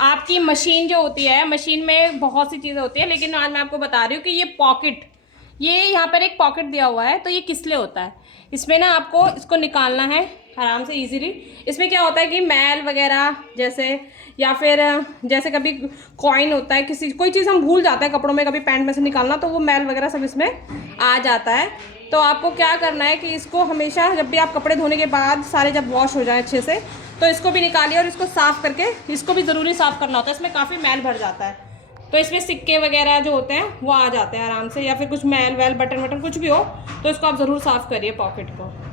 आपकी मशीन जो होती है, मशीन में बहुत सी चीज़ें होती है, लेकिन आज मैं आपको बता रही हूँ कि ये पॉकेट, ये यहाँ पर एक पॉकेट दिया हुआ है, तो ये किस लिए होता है। इसमें ना आपको इसको निकालना है आराम से इजीली। इसमें क्या होता है कि मैल वगैरह जैसे, या फिर जैसे कभी कॉइन होता है, किसी कोई चीज़ हम भूल जाते हैं कपड़ों में, कभी पैंट में से निकालना, तो वो मैल वगैरह सब इसमें आ जाता है। तो आपको क्या करना है कि इसको हमेशा जब भी आप कपड़े धोने के बाद सारे जब वॉश हो जाए अच्छे से, तो इसको भी निकालिए और इसको साफ़ करके, इसको भी ज़रूरी साफ़ करना होता है, इसमें काफ़ी मैल भर जाता है। तो इसमें सिक्के वगैरह जो होते हैं वो आ जाते हैं आराम से, या फिर कुछ मैल वैल बटन वटन कुछ भी हो, तो इसको आप ज़रूर साफ़ करिए पॉकेट को।